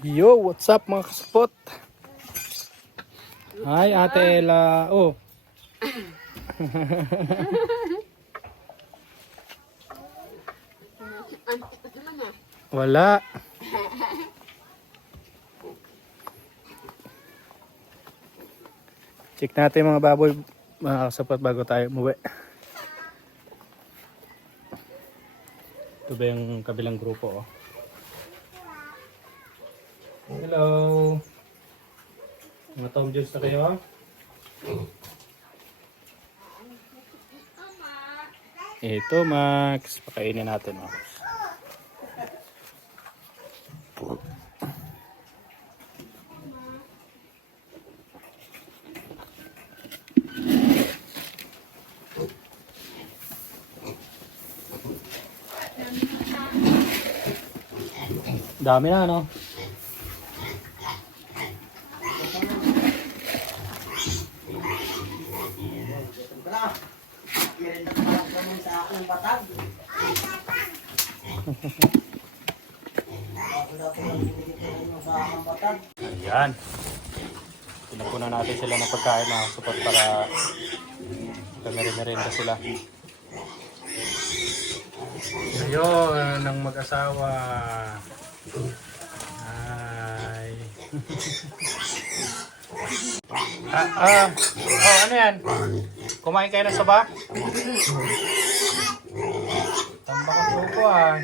Yo, what's up mga kasupot? Hi Ate Ella. Oh. Wala. Check natin mga baboy mga kasupot bago tayo umuwi. Ito ba yung kabilang grupo? Oh. Hello. Mga Tom Jones na kayo? Ito Max, pakainin natin Max. Dami na no? Ayan. Pinapunan natin sila ng pagkain na support para meron-merenda sila. Ayun, ng mag-asawa. Ay. Oh, ano yan? Kumain kayo ng saba? Tambak ang grupo ah.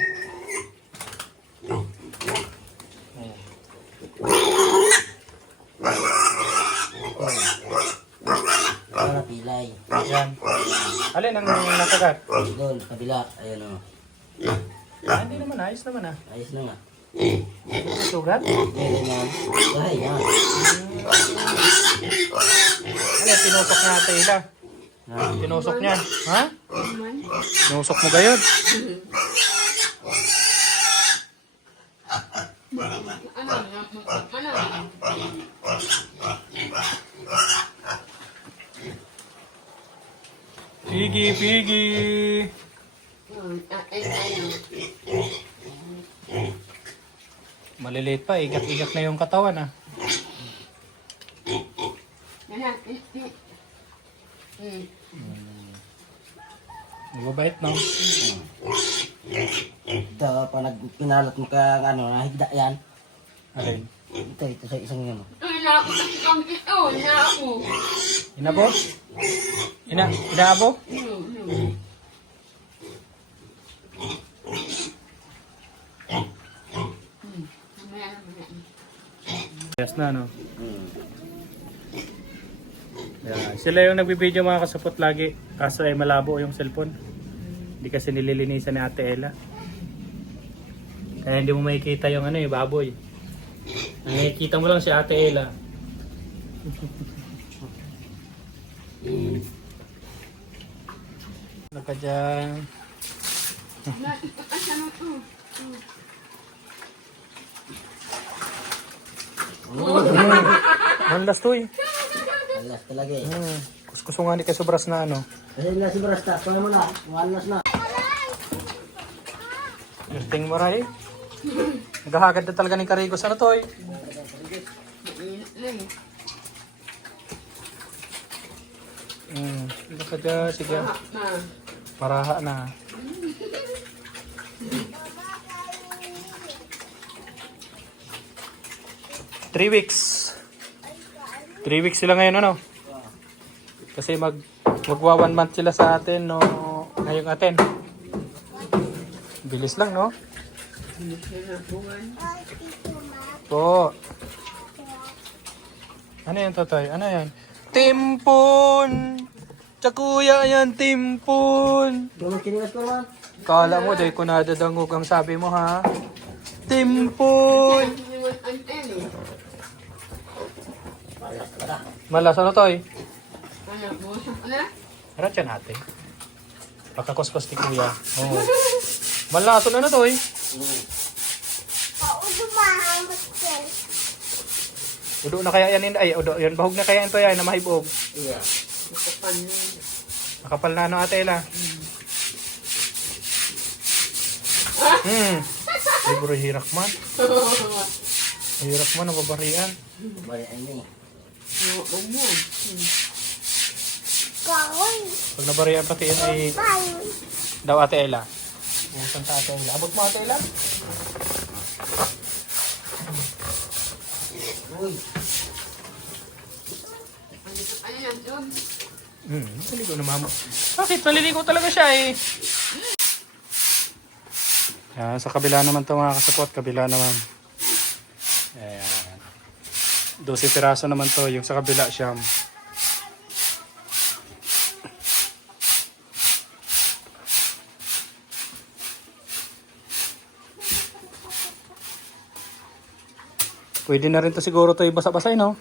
Pilay. Yan. Alin ang nakagat? Doon, kabila. Ayan o. Hindi naman, ayos naman ah. Ayos na nga. Sugat? Meron yan. Ay, yan. Alin, tinusok niya ate Ila. Tinusok niya. Ha? Tinusok mo gayon? Pigi, pigi. Maliliit pa, igat-igat na yung katawan ah. Mababait no? Ito, pag pinalat mo ka, ano, nahigda yan. Alin? Ito sa isang yun. Inabo? Inaabo? Yes na no? Yeah. Sila yung nagbibideo mga kasupot lagi. Kaso ay malabo yung cellphone. Hindi kasi nililinisan ni Ate Ella. Kaya hindi mo makikita yung ano yung baboy. Ang nakikita mo lang si Ate Ella. Ano ka dyan? Manlas to eh. Alas talaga eh. Kuskuso nga ni kay sobras na ano. Kasi nila si Brasta, kaya mo na. Malas na. Yung mo rin eh. Naghahagad na talaga ng karigos. Ano to eh? Ano ka dyan? Sige. Paraha na. Three weeks. 3 weeks sila ngayon ano? Kasi magwa 1 month sila sa atin no ngayong atin. Bilis lang no? Po. Ano yan Totoy? Ano yan? Timpon! Tsakuya yan, timpon! Yung kinigas ko naman. Kala mo, day ko nadadangog ang sabi mo ha? Timpon! Malas ano Toy? Harap siya natin. Pagkakuskos ni Kuya. Oh. Malaso na Toy? Udo na kaya yan ay udo yan bahog na kaya ito yan na mahibog. Iya. Nakapal na ano Ate Ella. Ay bro hirak man. Hirap mo, nababarian. Bari ay ni. Pag nabarian pati yun ay daw Ate Ella. Bukan sa Ate Ella. Abot mo Ate Ella? Uy. Naligo na mama. Bakit? Naliligo talaga siya eh. Sa kabila naman to mga kasapot. Kabila naman. Ayan. 12 piraso naman to. Yung sa kabila siyam. Pwede na rin to siguro to ibasa-basay, no?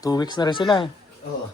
2 weeks na rin sila eh. Oo.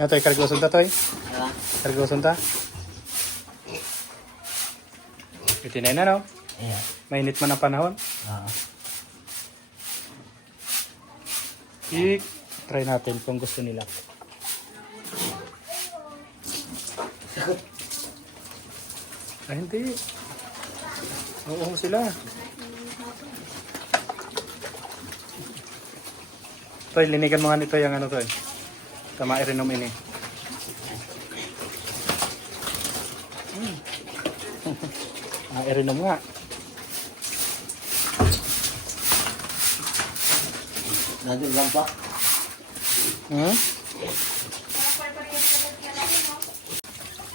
Ito ay kargoson ta to eh. Ha? Kargoson ta. Itinay na no? Ayan. Mainit man ang panahon. Oo. Try natin kung gusto nila. Ay hindi. Oo sila. Toy, linigan mo nga nito yung ano to eh. Tama i-renom ini. I-renom nga. Nandun lang pa.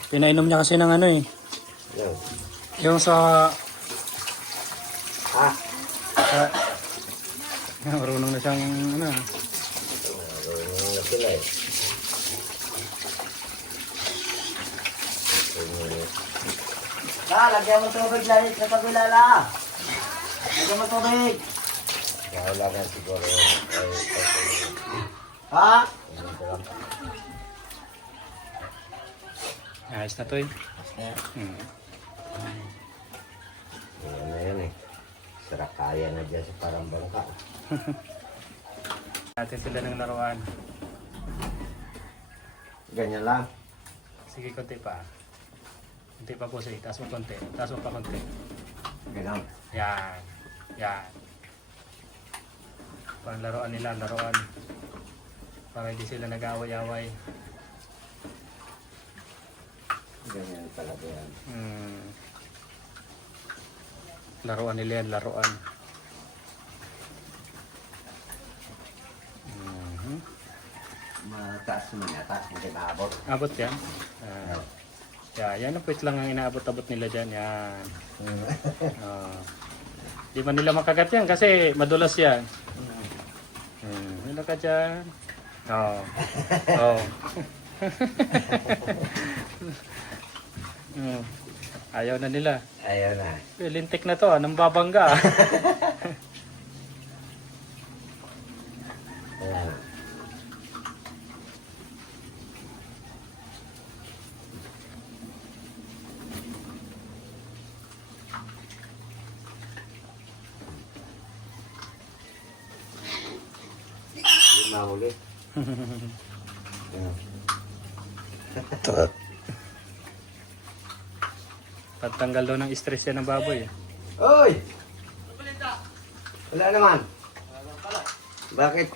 Pinainom niya kasi ng ano eh. Yo. Yung sa... Ah. Marunong na siyang ano. Sila eh. Lagyan mo tubig lang sa pagulala. Lagyan mo tubig. Kailangan siguro. Ha? Ayos na to eh. Ano na yun eh. Sarakaya na dyan sa parang bangka. Natin sila ng laruan. Ganyan lang. Sige, konti pa. Konti pa po siya. Taas mo konti. Taas mo pa konti. Ganyan. Yan. Yan. Parang laruan nila, laruan. Para hindi sila nag-away-away. Ganyan talaga yan. Laruan nila yan, laruan. Mataas naman yata. Hindi maabot. Abot yan. Yan ang puwit lang ang inaabot-abot nila dyan. Yan. Di man nila makagat yan kasi madulas yan. Nila ka dyan. Oo. Oo. Ayaw na nila. Ayaw na. Lintik na to, nang babangga. Ayan. Mahuli. Pagtanggal daw ng stress yan ng baboy. Oy! Wala naman. Bakit?